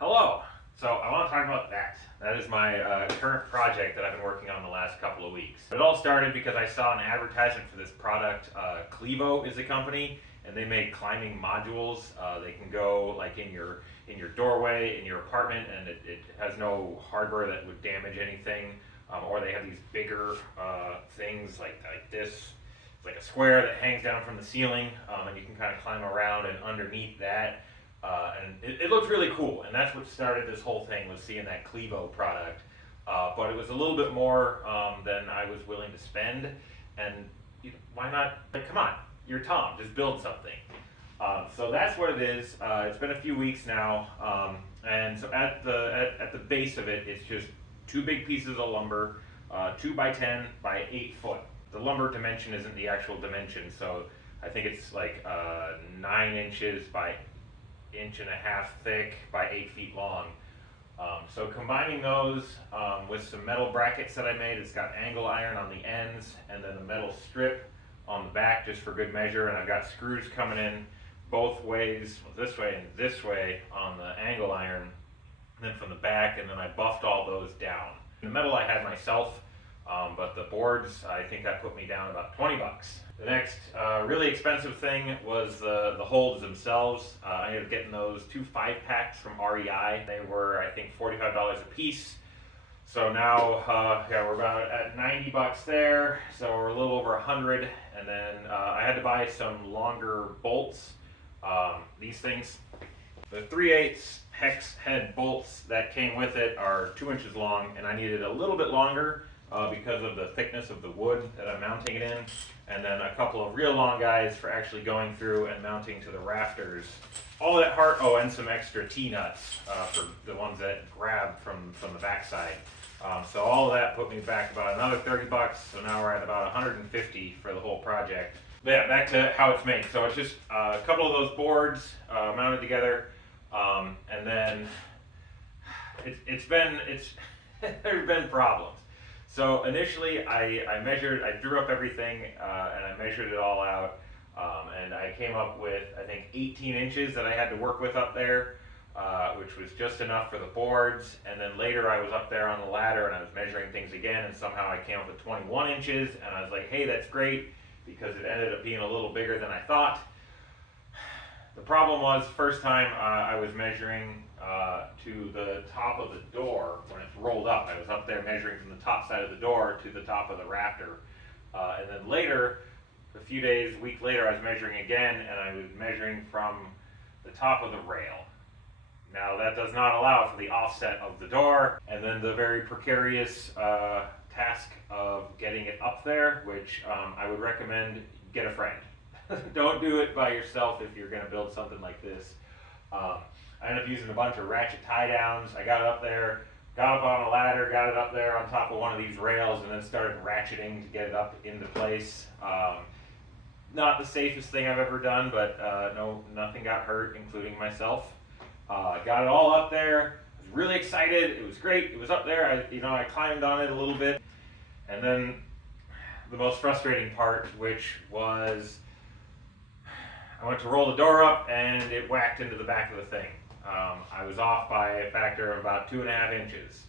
Hello. So I want to talk about that. That is my current project that I've been working on the last couple of weeks. It all started because I saw an advertisement for this product. Clevo is a company, and they make climbing modules. They can go like in your doorway in your apartment, and it has no hardware that would damage anything. Or they have these bigger things like this. It's like a square that hangs down from the ceiling, and you can kind of climb around and underneath that. And it looks really cool, and that's what started this whole thing, was seeing that Clevo product. But it was a little bit more than I was willing to spend, and why not? Like, come on, you're Tom, just build something. So that's what it is. It's been a few weeks now, and so at the base of it, it's just two big pieces of lumber, 2 by 10 by 8 foot. The lumber dimension isn't the actual dimension, so I think it's like 9 inches by inch and a half thick by 8 feet long. So combining those with some metal brackets that I made, it's got angle iron on the ends and then a metal strip on the back just for good measure, and I've got screws coming in both ways, this way and this way on the angle iron, and then from the back, and then I buffed all those down. The metal I had myself, but the boards, I think that put me down about 20 bucks. The next really expensive thing was the holds themselves. I ended up getting those 2 5-packs from REI. They were, I think, $45 a piece. So now, yeah, we're about at 90 bucks there. So we're a little over 100. And then I had to buy some longer bolts. These things, the 3/8 hex head bolts that came with it are 2 inches long, and I needed a little bit longer because of the thickness of the wood that I'm mounting it in, and then a couple of real long guys for actually going through and mounting to the rafters. All that and some extra T-nuts for the ones that grab from the backside. So all of that put me back about another 30 bucks, so now we're at about 150 for the whole project. But yeah, back to how it's made. So it's just a couple of those boards mounted together, and then there's been problems. So initially I drew up everything, and I measured it all out, and I came up with, I think, 18 inches that I had to work with up there, which was just enough for the boards. And then later I was up there on the ladder and I was measuring things again, and somehow I came up with 21 inches, and I was like, hey, that's great, because it ended up being a little bigger than I thought. The problem was, first time I was measuring to the top of the door when it's rolled up. I was up there measuring from the top side of the door to the top of the rafter. And then later, a week later, I was measuring again, and I was measuring from the top of the rail. Now that does not allow for the offset of the door, and then the very precarious task of getting it up there, which I would recommend get a friend. Don't do it by yourself if you're going to build something like this. I ended up using a bunch of ratchet tie downs. I got it up there, got up on a ladder, got it up there on top of one of these rails, and then started ratcheting to get it up into place. Not the safest thing I've ever done, but nothing got hurt, including myself. Got it all up there. I was really excited. It was great. It was up there. I climbed on it a little bit, and then the most frustrating part, which was, I went to roll the door up and it whacked into the back of the thing. I was off by a factor of about 2.5 inches.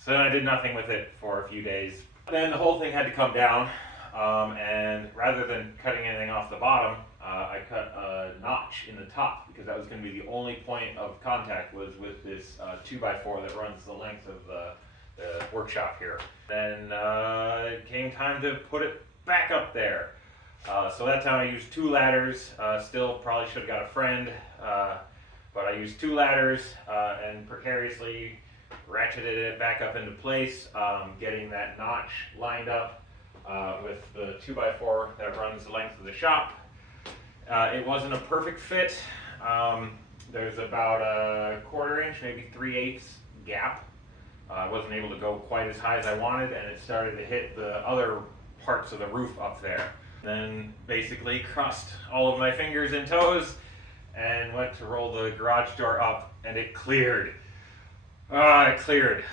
So then I did nothing with it for a few days. Then the whole thing had to come down, and rather than cutting anything off the bottom, I cut a notch in the top, because that was going to be the only point of contact, was with this 2x4 that runs the length of the workshop here. Then it came time to put it back up there. So that time I used 2 ladders. Still probably should have got a friend, but I used 2 ladders and precariously ratcheted it back up into place, getting that notch lined up with the 2x4 that runs the length of the shop. It wasn't a perfect fit. There's about a 1/4 inch, maybe 3/8 gap. I wasn't able to go quite as high as I wanted, and it started to hit the other parts of the roof up there. Then basically crossed all of my fingers and toes and went to roll the garage door up, and it cleared. It cleared.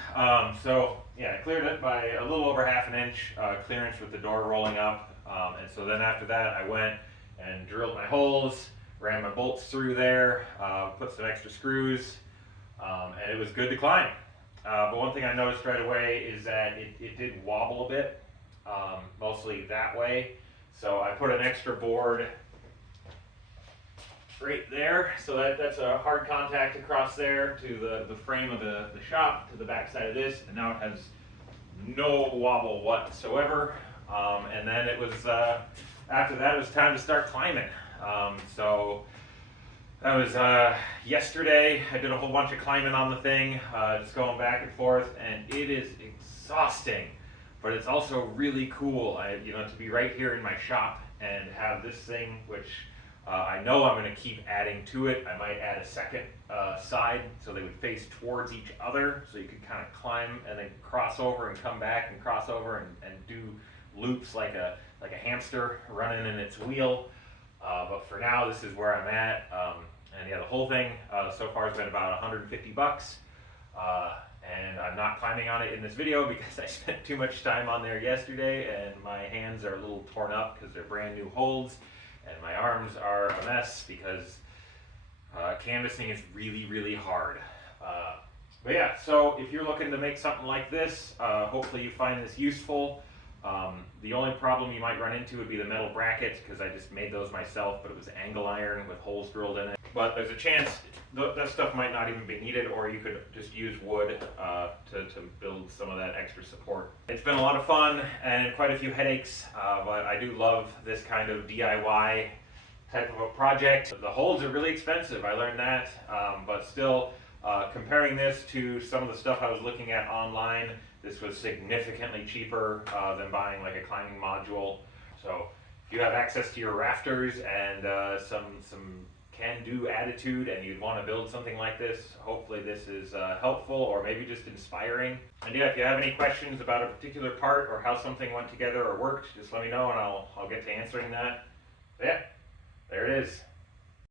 So yeah, I cleared it by a little over 1/2 inch clearance with the door rolling up. And so then after that, I went and drilled my holes, ran my bolts through there, put some extra screws, and it was good to climb. But one thing I noticed right away is that it did wobble a bit, mostly that way. So I put an extra board right there, so that's a hard contact across there to the frame of the shop, to the back side of this, and now it has no wobble whatsoever. And then it was, after that it was time to start climbing. So that was yesterday. I did a whole bunch of climbing on the thing, just going back and forth, and it is exhausting, but it's also really cool. To be right here in my shop and have this thing, which I know I'm going to keep adding to it. I might add a second side so they would face towards each other, so you could kind of climb and then cross over and come back and cross over and do loops like a hamster running in its wheel. But for now, this is where I'm at. And yeah, the whole thing so far has been about 150 bucks. And I'm not climbing on it in this video because I spent too much time on there yesterday and my hands are a little torn up because they're brand new holds, and my arms are a mess because canvassing is really, really hard. But yeah, so if you're looking to make something like this, hopefully you find this useful. The only problem you might run into would be the metal brackets, because I just made those myself, but it was angle iron with holes drilled in it. But there's a chance that stuff might not even be needed, or you could just use wood to build some of that extra support. It's been a lot of fun and quite a few headaches, but I do love this kind of DIY type of a project. The holds are really expensive, I learned that, but still, comparing this to some of the stuff I was looking at online, this was significantly cheaper than buying like a climbing module. So if you have access to your rafters and some can-do attitude and you'd want to build something like this, hopefully this is helpful or maybe just inspiring. And yeah, if you have any questions about a particular part or how something went together or worked, just let me know and I'll get to answering that. But yeah, there it is.